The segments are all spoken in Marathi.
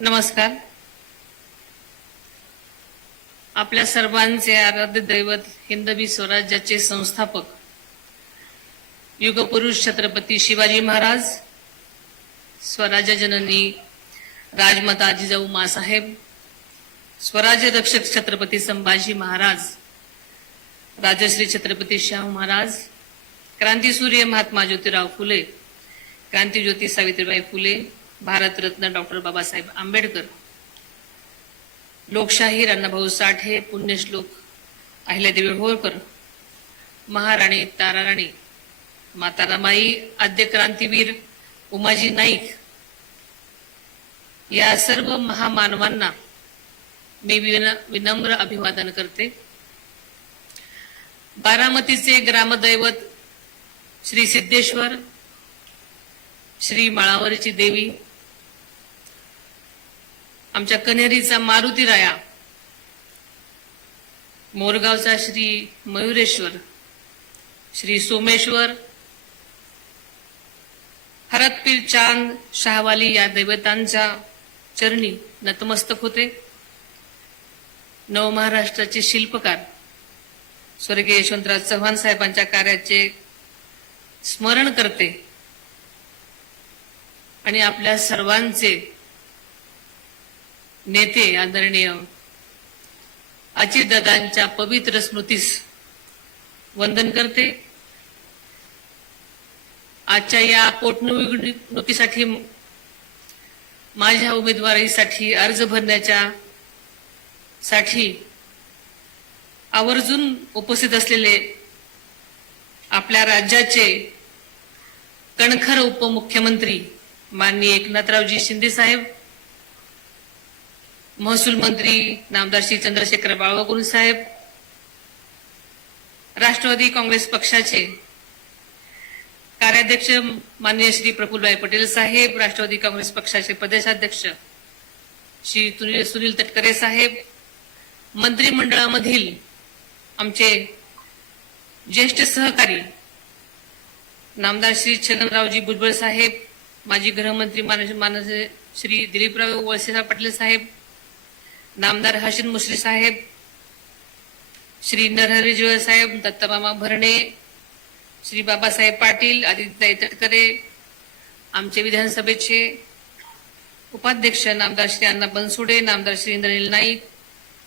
नमस्कार. आपल्या सर्वांचे आराध्य दैवत हिंदवी स्वराज्याचे संस्थापक युगपुरुष छत्रपती शिवाजी महाराज, स्वराज्य जननी राजमाता जिजाऊ माँसाहेब, स्वराज्य रक्षक छत्रपती संभाजी महाराज, राजश्री छत्रपती शाहू महाराज, क्रांतीसूर्य महात्मा ज्योतिराव फुले, क्रांतीज्योती सावित्रीबाई फुले, भारतरत्न डॉक्टर बाबासाहेब आंबेडकर, लोकशाहीर अण्णाभाऊ साठे, पुण्यश्लोक अहिल्यादेवी होळकर, महाराणी ताराराणी, माता रमाई, आद्य क्रांतीवीर उमाजी नाईक, या सर्व महामानवांना मी विनम्र अभिवादन करते. बारामतीचे ग्रामदैवत श्री सिद्धेश्वर, श्री माळावरची देवी, आमच्या कन्हेरीचा मारुती राया, मोरगावचा श्री मयुरेश्वर, श्री सोमेश्वर, हरतपीर चांद शाहवाली या दैवतांच्या चरणी नतमस्तक होते. नवमहाराष्ट्राचे शिल्पकार स्वर्गीय यशवंतराव चव्हाण साहेबांच्या कार्याचे स्मरण करते आणि आपल्या सर्वांचे नेते आदरणीय अजितदादांच्या पवित्र स्मृतीस वंदन करते. आजच्या या पोटनिवडणुकीसाठी माझ्या उमेदवारीसाठी अर्ज भरण्याच्या साठी आवर्जून उपस्थित असलेले आपल्या राज्याचे कणखर उपमुख्यमंत्री माननीय एकनाथरावजी शिंदे साहेब, महसूल मंत्री नामदार श्री चंद्रशेखर बावनकुळे साहेब, राष्ट्रवादी काँग्रेस पक्षाचे कार्याध्यक्ष माननीय श्री प्रफुल्लभाई पटेल साहेब, राष्ट्रवादी काँग्रेस पक्षाचे प्रदेशाध्यक्ष श्री सुनील तटकरे साहेब, मंत्रिमंडळामधील आमचे ज्येष्ठ सहकारी नामदार श्री छगनरावजी भुजबळ साहेब, माजी गृहमंत्री माननीय श्री दिलीपराव वळसे पाटील साहेब, नामदार हसन मुश्रीफ साहेब, श्री नरहरी जोळ साहेब, दत्तमामा भरणे, श्री बाबासाहेब पाटील, आदित्यताई तटकरे, आमचे विधानसभेचे उपाध्यक्ष नामदार श्री अण्णा बनसोडे, नामदार श्री इंद्रनील नाईक,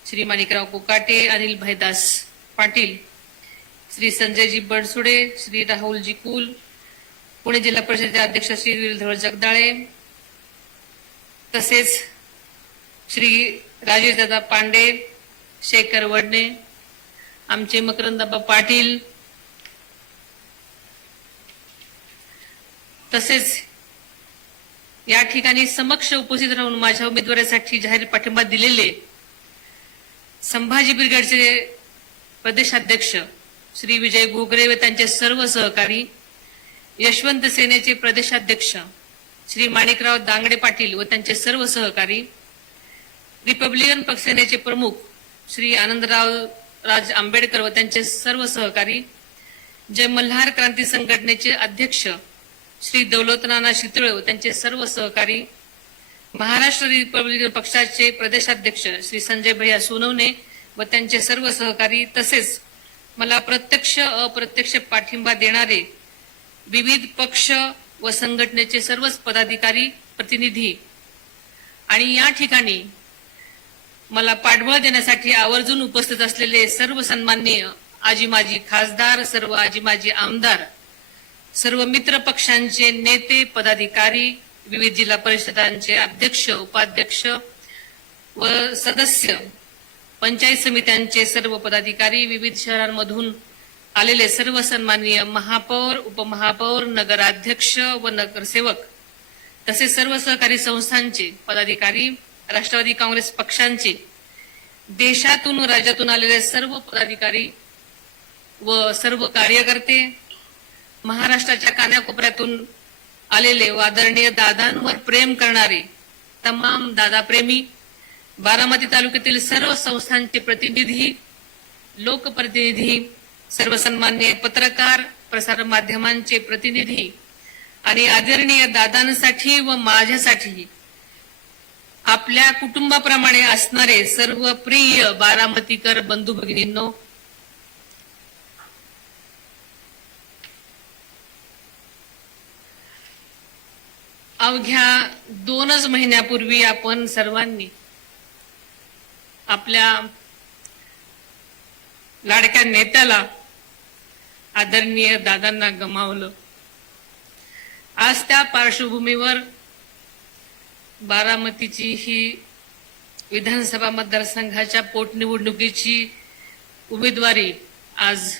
श्री माणिकराव कोकाटे, अनिल भाईदास पाटील, श्री संजयजी बनसोडे, श्री राहुलजी कुल, पुणे जिल्हा परिषदेचे अध्यक्ष श्री विरधवळ जगदाळे, तसेच श्री राजेशदादा पांडे, शेखर वडणे, आमचे मकरंदाबा पाटील, तसेच या ठिकाणी समक्ष उपस्थित राहून माझ्या उमेदवारीसाठी जाहीर पाठिंबा दिलेले संभाजी ब्रिगेडचे प्रदेशाध्यक्ष श्री विजय घोगरे व त्यांचे सर्व सहकारी, यशवंत सेनेचे प्रदेशाध्यक्ष श्री माणिकराव दांगडे पाटील व त्यांचे सर्व सहकारी, रिपब्लिकन पक्षसेनेचे प्रमुख श्री आनंदराव राज आंबेडकर व त्यांचे सर्व सहकारी, जय मल्हार क्रांती संघटनेचे अध्यक्ष श्री दौलतनाना शितळे व त्यांचे सर्व सहकारी, महाराष्ट्र रिपब्लिकन पक्षाचे प्रदेशाध्यक्ष श्री संजय भैया सोनवणे व त्यांचे सर्व सहकारी, तसेच मला प्रत्यक्ष अप्रत्यक्ष पाठिंबा देणारे विविध पक्ष व संघटनेचे सर्वच पदाधिकारी प्रतिनिधी आणि या ठिकाणी मला पाठबळ देण्यासाठी आवर्जून उपस्थित असलेले सर्व सन्माननीय आजी माजी खासदार, सर्व आजी माजी आमदार, सर्व मित्र पक्षांचे नेते पदाधिकारी, विविध जिल्हा परिषदांचे अध्यक्ष उपाध्यक्ष व सदस्य, पंचायत समित्यांचे सर्व पदाधिकारी, विविध शहरांमधून आलेले सर्व सन्माननीय महापौर, उपमहापौर, नगराध्यक्ष व नगरसेवक, तसेच सर्व सहकारी संस्थांचे पदाधिकारी, राष्ट्रवादी काँग्रेस पक्षांचे देशातून राज्यातून आलेले सर्व पदाधिकारी व सर्व कार्यकर्ते, महाराष्ट्राच्या कानाकोपऱ्यातून आलेले व आदरणीय दादांवर प्रेम करणारे तमाम दादाप्रेमी, बारामती तालुक्यातील सर्व संस्थांचे प्रतिनिधी, लोकप्रतिनिधी, सर्व सन्माननीय पत्रकार, प्रसार माध्यमांचे प्रतिनिधी आणि आदरणीय दादांसाठी व माझ्यासाठी आपल्या कुटुंबाप्रमाणे असणारे सर्व प्रिय बारामतीकर बंधू भगिनींनो, अवघ्या 2च महिन्यापूर्वी आपण सर्वांनी आपल्या लाडक्या नेत्याला, आदरणीय दादांना गमावलं. आज त्या पार्श्वभूमीवर बारामतीची ही विधानसभा मतदारसंघाच्या पोटनिवडणुकीची उमेदवारी आज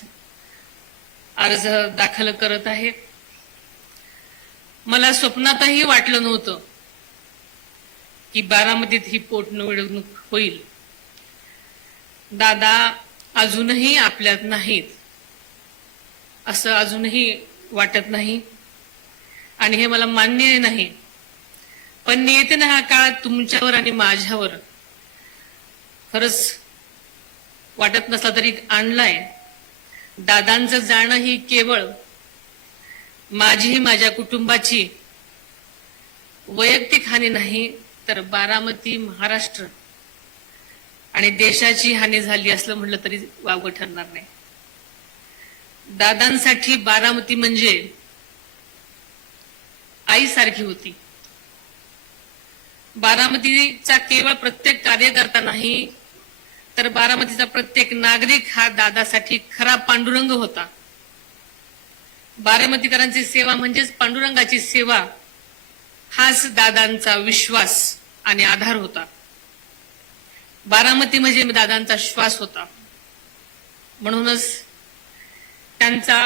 अर्ज दाखल करत आहे. मला स्वप्नातही वाटलं नव्हतं की बारामतीत ही पोटनिवडणूक होईल. दादा अजूनही आपल्यात नाहीत असं अजूनही वाटत नाही आणि हे मला मान्य नाही. पण नियतीने हा काळ तुमच्यावर आणि माझ्यावर खरंच वाटत नसला तरी आणलाय. दादांचं जाणं ही केवळ माझी, माझ्या कुटुंबाची वैयक्तिक हानी नाही, तर बारामती, महाराष्ट्र आणि देशाची हानी झाली असलं म्हटलं तरी वावगं ठरणार नाही. दादांसाठी बारामती म्हणजे आईसारखी होती. बारामतीचा केवळ प्रत्येक कार्यकर्ता नाही, तर बारामतीचा प्रत्येक नागरिक हा दादासाठी खरा पांडुरंग होता. बारामतीकरांची सेवा म्हणजेच पांडुरंगाची सेवा, हाच दादांचा विश्वास आणि आधार होता. बारामती म्हणजे दादांचा श्वास होता. म्हणूनच त्यांचा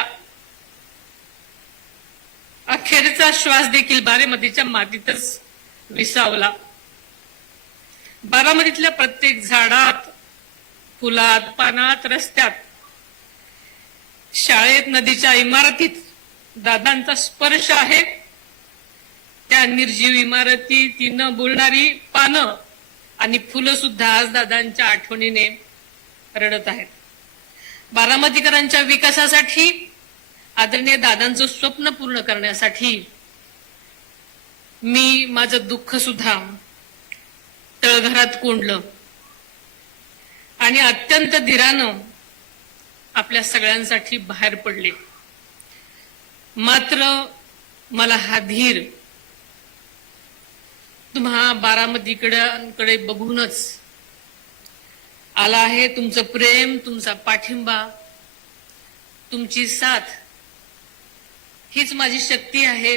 अखेरचा श्वास देखील बारामतीच्या मातीतच विसावला. बारामतीतल्या प्रत्येक झाडात, फुलात, पानात, रस्त्यात, शाळेत, नदीच्या इमारतीत दादांचा स्पर्श आहे. त्या निर्जीव इमारती, ती न बोलणारी पानं आणि फुलं सुद्धा आज दादांच्या आठवणीने रडत आहेत. बारामतीकरांच्या विकासासाठी, आदरणीय दादांचं स्वप्न पूर्ण करण्यासाठी मी माझं दुःख सुद्धा तळघरात कोंडलं आणि अत्यंत धीरानं आपल्या सगळ्यांसाठी बाहेर पडले. मात्र मला हा धीर तुम्हा बारामतीकडे बघूनच आला आहे. तुमचं प्रेम, तुमचा पाठिंबा, तुमची साथ हीच माझी शक्ती आहे,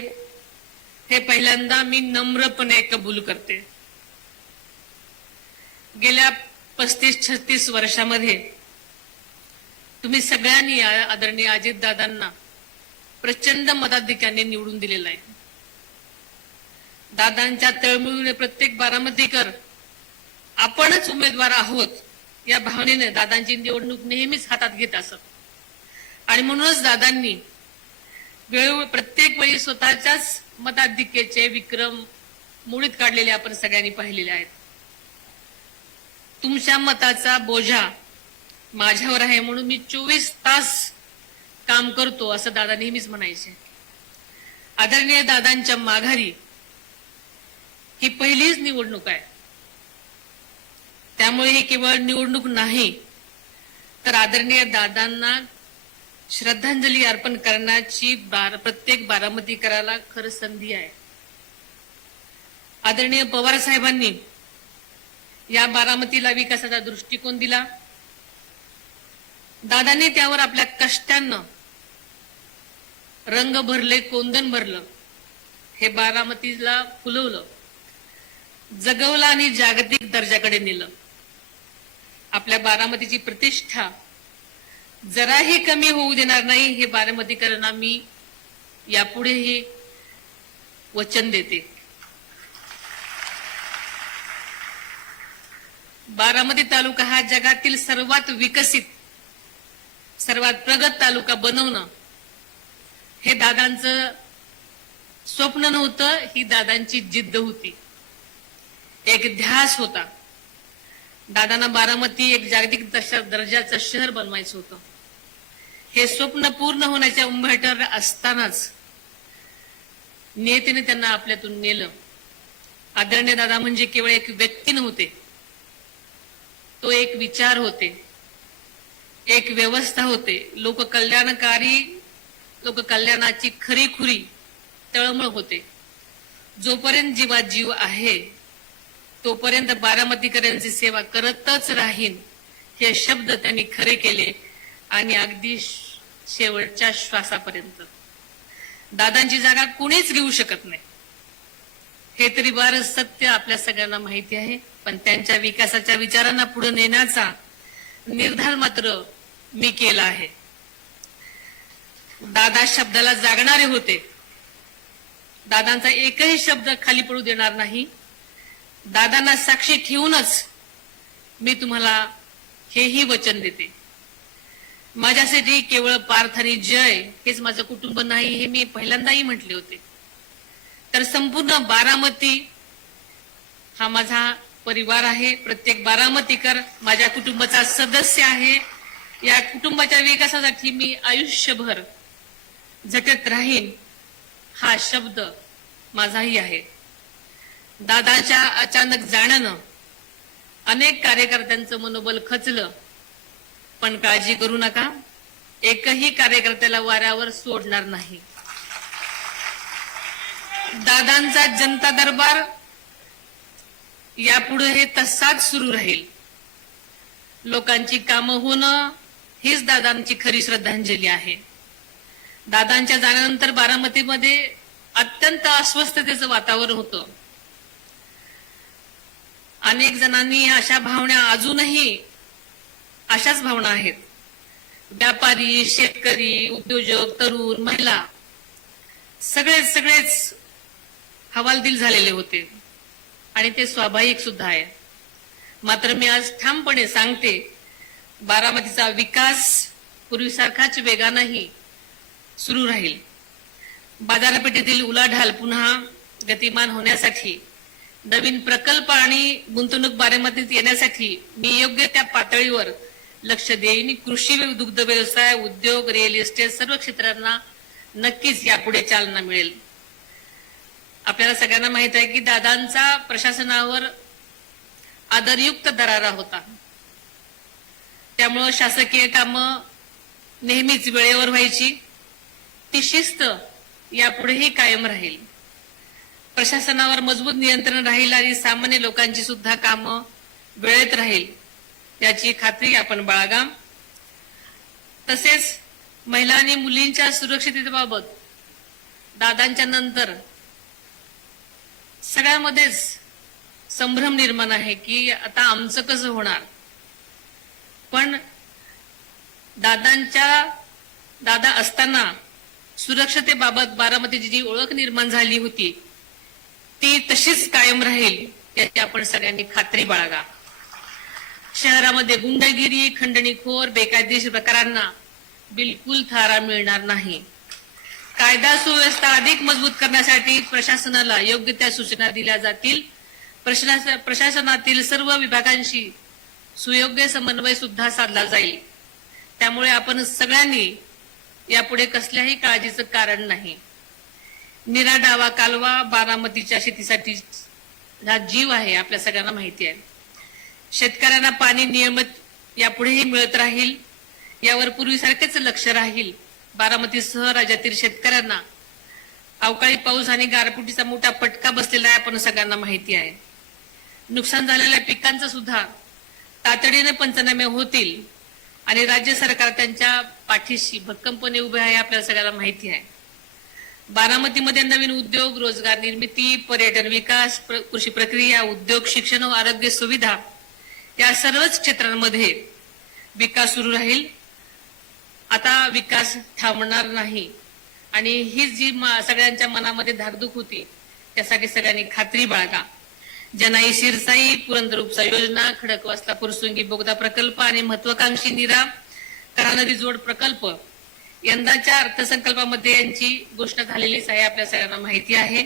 हे पहिल्यांदा मी नम्रपणे कबूल करते. गेल्या 35-36 वर्षामध्ये तुम्ही सगळ्यांनी आदरणीय अजितदादांना प्रचंड मताधिक्याने निवडून दिलेला आहे. दादांच्या तळमळीने प्रत्येक बारामतीकर आपणच उमेदवार आहोत या भावनेने दादांची निवडणूक नेहमीच हातात घेत असत. आणि म्हणूनच दादांनी प्रत्येक वेळी स्वतःच्याच मताधिक्याचे विक्रम मोडीत काढलेले आपण सगळ्यांनी पाहिलेले आहेत. तुमच्या मताचा बोजा माझ्यावर आहे म्हणून मी 24 तास काम करतो असं दादा नेहमीच म्हणायचे. आदरणीय दादांच्या माघारी ही पहिलीच निवडणूक आहे. त्यामुळे ही केवळ निवडणूक नाही, तर आदरणीय दादांना श्रद्धांजली अर्पण करण्याची प्रत्येक बारामतीकराला खरं संधी आहे. आदरणीय पवार साहेबांनी या बारामतीला विकासाचा दृष्टिकोन दिला. दादांनी त्यावर आपल्या कष्टांना रंग भरले, कोंदण भरलं, हे बारामतीला फुलवलं, जगवलं आणि जागतिक दर्जाकडे नेलं. आपल्या बारामतीची प्रतिष्ठा जराही कमी होऊ देणार नाही, हे बारामतीकरांना मी यापुढेही वचन देते. बारामती तालुका हा जगातील सर्वात विकसित, सर्वात प्रगत तालुका बनवणं हे दादांचं स्वप्न नव्हतं, ही दादांची जिद्द होती, एक ध्यास होता. दादांना बारामती एक जागतिक दर्जाचं शहर बनवायचं होतं. हे स्वप्न पूर्ण होण्याच्या उंबरठ्यावर असतानाच नियतीने त्यांना आपल्यातून नेलं. आदरणीय दादा म्हणजे केवळ एक व्यक्ती नव्हते, तो एक विचार होते, एक व्यवस्था होते, लोककल्याणाची खरीखुरी तळमळ होते. जोपर्यंत जीवात जीव आहे तोपर्यंत बारामतीकरांची सेवा करतच राहीन हे शब्द त्यांनी खरे केले आणि अगदी शेवटच्या श्वासापर्यंत. दादांची जागा कुणीच घेऊ शकत नाही हे तरी बार सत्य आपल्या सगळ्यांना माहिती आहे. पण त्यांच्या विकासाच्या विचारांना पुढे नेण्याचा निर्धार मात्र मी केला आहे. दादा शब्दाला जागणारे होते. दादांचा एकही शब्द खाली पडू देणार नाही. दादांना साक्षी ठेवूनच मी तुम्हाला हेही वचन देते. माझ्यासाठी केवळ पार्थ आणि जय हेच माझं कुटुंब नाही हे मी पहिल्यांदाही म्हटले होते, तर संपूर्ण बारामती हा माझा परिवार आहे. प्रत्येक बारामतीकर माझ्या कुटुंबाचा सदस्य आहे. या कुटुंबाच्या विकासासाठी मी आयुष्यभर झटत राहीन हा शब्द माझाही आहे. दादाच्या अचानक जाण्यानं अनेक कार्यकर्त्यांचं मनोबल खचलं, पण काळजी करू नका, एकही कार्यकर्त्याला वाऱ्यावर सोडणार नाही. दादांचा जनता दरबार यापुढे हे तसाच सुरू राहील. लोकांची कामं होणं हीच दादांची खरी श्रद्धांजली आहे. दादांच्या जाण्यानंतर बारामतीमध्ये अत्यंत अस्वस्थतेचं वातावरण होतं. अनेक जणांनी अशा भावना, अजूनही अशाच भावना आहेत. व्यापारी, शेतकरी, उद्योजक, तरुण, महिला सगळेच हवालदिल झालेले होते आणि ते स्वाभाविक सुद्धा आहे. मात्र मी आज ठामपणे सांगते, बारामतीचा विकास पूर्वीसारखाच वेगानेही सुरू राहील. बाजारपेठेतील उलाढाल पुन्हा गतिमान होण्यासाठी, नवीन प्रकल्प आणि गुंतवणूक बारामतीत येण्यासाठी मी योग्य त्या पातळीवर लक्ष देईन. कृषी, दुग्ध व्यवसाय, उद्योग, रिअल इस्टेट सर्व क्षेत्रांना नक्कीच यापुढे चालना मिळेल. आपल्याला सगळ्यांना माहित आहे की दादांचा प्रशासनावर आदरयुक्त दरारा होता. त्यामुळं शासकीय कामं नेहमीच वेळेवर व्हायची. ती शिस्त यापुढेही कायम राहील. प्रशासनावर मजबूत नियंत्रण राहील आणि सामान्य लोकांची सुद्धा कामं वेळेत राहील याची खात्री आपण बाळगा. तसेच महिला आणि मुलींच्या सुरक्षिततेबाबत दादांच्या नंतर सगळ्यामध्येच संभ्रम निर्माण आहे की आता आमचं कसं होणार. पण दादा असताना सुरक्षतेबाबत बारामतीची जी ओळख निर्माण झाली होती ती तशीच कायम राहील याची आपण सगळ्यांनी खात्री बाळगा. शहरामध्ये गुंडगिरी, खंडणीखोर, बेकायदेशीर प्रकारांना बिलकुल थारा मिळणार नाही. कायदा सुव्यवस्था अधिक मजबूत करण्यासाठी प्रशासनाला योग्य त्या सूचना दिल्या जातील. प्रशासनातील सर्व विभागांशी सुयोग्य समन्वय सुद्धा साधला जाईल. त्यामुळे आपण सगळ्यांनी यापुढे कसल्याही काळजीचं कारण नाही. निरा डावा कालवा बारामतीच्या शेतीसाठी हा जीव आहे, आपल्या सगळ्यांना माहिती आहे. शेतकऱ्यांना पाणी नियमित यापुढेही मिळत राहील यावर पूर्वीसारखेच लक्ष राहील. बारामतीसह राज्यातील शेतकऱ्यांना अवकाळी पाऊस आणि गारपिटीचा मोठा फटका बसलेला आहे, आपण सगळ्यांना माहिती आहे. नुकसान झालेल्या पिकांचं सुद्धा तातडीने पंचनामे होतील आणि राज्य सरकार त्यांच्या पाठीशी भक्कमपणे उभे आहे, आपल्याला सगळ्यांना माहिती आहे. बारामतीमध्ये नवीन उद्योग, रोजगार निर्मिती, पर्यटन विकास, कृषी प्रक्रिया, उद्योग, शिक्षण व आरोग्य सुविधा या सर्वच क्षेत्रांमध्ये विकास सुरू राहील. आता विकास थांबणार नाही आणि ही जी सगळ्यांच्या मनामध्ये धाकधूक होती त्यासाठी सगळ्यांनी खात्री बाळगा. जनाई शिरसाई, पुरंदर उपसा योजना, खडकवासला फुरसुंगी बोगदा प्रकल्प आणि महत्वाकांक्षी नीरा करा नदी जोड प्रकल्प यंदाच्या अर्थसंकल्पामध्ये यांची घोषणा झालेलीच आहे, आपल्या सगळ्यांना माहिती आहे.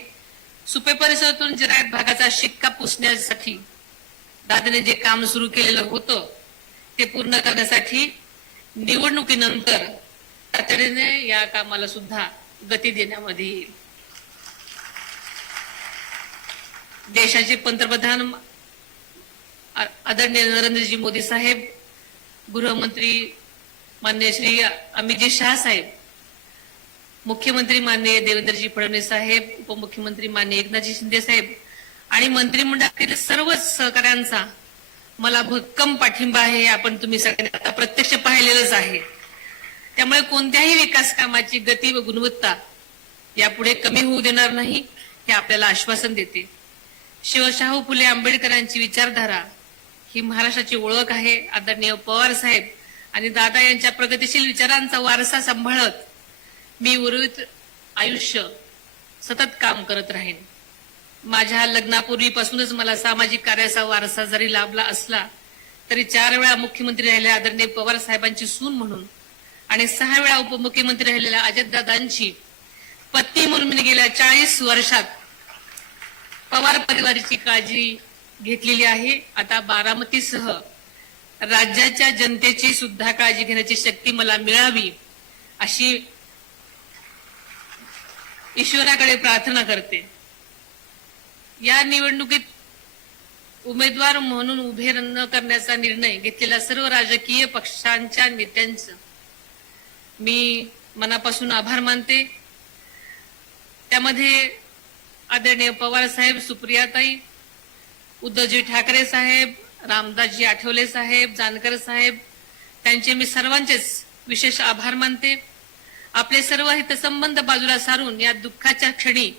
सुपे परिसरातून जिरायत भागाचा शिक्का पुसण्यासाठी दादाने जे काम सुरू केलेलं होतं ते पूर्ण करण्यासाठी निवडणुकीनंतर तातडीने या कामाला सुद्धा गती देण्यामध्ये येईल. देशाचे पंतप्रधान आदरणीय नरेंद्रजी मोदी साहेब, गृहमंत्री माननीय श्री अमितजी शाह साहेब, मुख्यमंत्री माननीय देवेंद्रजी फडणवीस साहेब, उपमुख्यमंत्री माननीय एकनाथजी शिंदे साहेब आणि मंत्रिमंडळातील सर्व सहकाऱ्यांचा मला भक्कम पाठिंबा आहे. आपण तुम्ही सगळ्यांनी आता प्रत्यक्ष पाहिलेलंच आहे. त्यामुळे कोणत्याही विकास कामाची गती व गुणवत्ता यापुढे कमी होऊ देणार नाही हे आपल्याला आश्वासन देते. शिवशाहू फुले आंबेडकरांची विचारधारा ही महाराष्ट्राची ओळख आहे. आदरणीय पवार साहेब आणि दादा यांच्या प्रगतिशील विचारांचा वारसा सांभाळत मी उर्वरित आयुष्य सतत काम करत राहीन. माझ्या लग्नापूर्वीपासूनच मला सामाजिक कार्याचा वारसा जरी लाभला असला तरी 4 वेळा मुख्यमंत्री राहिलेल्या आदरणीय पवार साहेबांची सून म्हणून आणि 6 वेळा उपमुख्यमंत्री राहिलेल्या अजितदादांची पत्नी म्हणून मी गेल्या 40 वर्षात पवार परिवाराची काळजी घेतलेली आहे. आता बारामतीसह राज्याच्या जनतेची सुद्धा काळजी घेण्याची शक्ती मला मिळावी अशी ईश्वराकडे प्रार्थना करते. या निवडणुकीत उमेदवार म्हणून उभे न करण्याचा निर्णय घेतलेल्या सर्व राजकीय पक्षांच्या नेत्यांचं मी मनापासून आभार मानते. त्यामध्ये आदरणीय पवार साहेब, सुप्रियाताई, उद्धवजी ठाकरे साहेब, रामदासजी आठवले साहेब, जानकर साहेब, त्यांचे मी सर्वांचेच विशेष आभार मानते. आपले सर्व हितसंबंध बाजूला सारून या दुःखाच्या क्षणी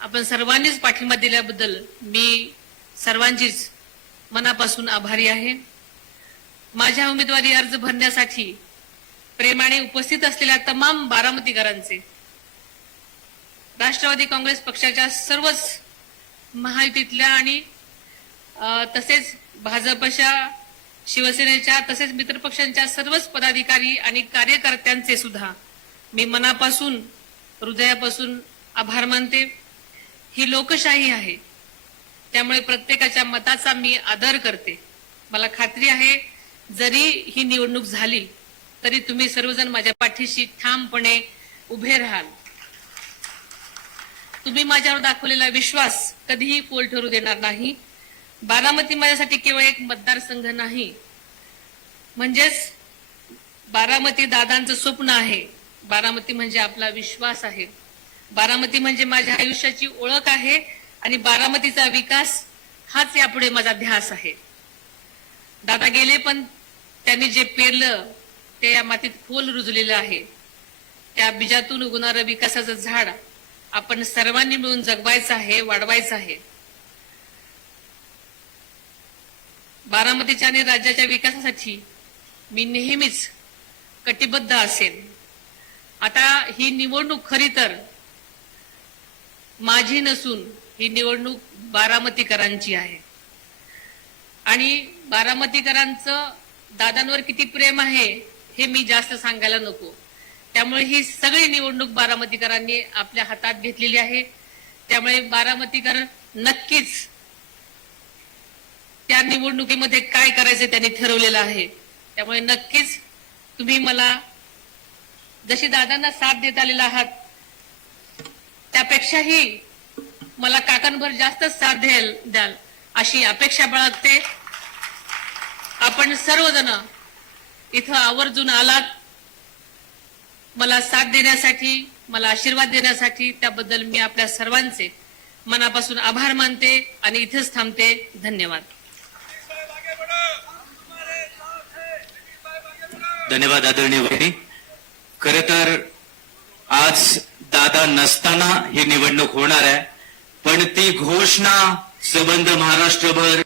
आपण सर्वांनीच पाठिंबा दिल्याबद्दल मी सर्वांचीच मनापासून आभारी आहे. माझ्या उमेदवारी अर्ज भरण्यासाठी प्रेमाने उपस्थित असलेल्या तमाम बारामतीकरांचे, राष्ट्रवादी काँग्रेस पक्षाच्या सर्वच महायुतीतल्या आणि तसेच भाजपच्या, शिवसेनेच्या तसेच मित्रपक्षांच्या सर्वच पदाधिकारी आणि कार्यकर्त्यांचे सुद्धा मी मनापासून, हृदयापासून आभार मानते. ही लोकशाही आहे, त्यामुळे प्रत्येकाच्या मताचा मी आदर करते. मला खात्री आहे जरी ही निवडणूक झाली तरी तुम्ही सर्वजण माझ्या पाठीशी ठामपणे उभे राहाल. तुम्ही माझ्यावर दाखवलेला विश्वास कधीही पोल ठरू देणार नाही. बारामती माझ्यासाठी केवळ एक मतदारसंघ नाही, म्हणजेच बारामती दादांचं स्वप्न आहे. बारामती म्हणजे आपला विश्वास आहे. बारामती म्हणजे माझ्या आयुष्याची ओळख आहे आणि बारामतीचा विकास हाच यापुढे माझा ध्यास आहे. दादा गेले, पण त्यांनी जे पेरलं ते या मातीत खोल रुजलेलं आहे. त्या बीजातून उगवणारं विकासाचं झाड आपण सर्वांनी मिळून जगवायचं आहे, वाढवायचं आहे. बारामतीच्या आणि राज्याच्या विकासासाठी मी नेहमीच कटिबद्ध असेन. आता ही निवडणूक खरी तर माझी नसून ही निवडणूक बारामतीकरांची आहे आणि बारामतीकरांचं दादांवर किती प्रेम आहे हे मी जास्त सांगायला नको. त्यामुळे ही सगळी निवडणूक बारामतीकरांनी आपल्या हातात घेतलेली आहे. त्यामुळे बारामतीकर नक्कीच त्या निवडणुकीमध्ये काय करायचं त्यांनी ठरवलेलं आहे. त्यामुळे नक्कीच तुम्ही मला जशी दादांना साथ देत आलेला आहात त्यापेक्षाही मला काकांभर जास्त साथ द्याल अशी अपेक्षा बाळगते. आपण सर्वजण इथं आवर्जून आलात मला साथ देण्यासाठी, मला आशीर्वाद देण्यासाठी. त्याबद्दल मी आपल्या सर्वांचे मनापासून आभार मानते आणि इथेच थांबते. धन्यवाद. धन्यवाद आदरणीय वहिनी. खरं तर आज दादा नसताना ही निवडणूक होणार आहे, पण ती घोषणा संबंध महाराष्ट्रभर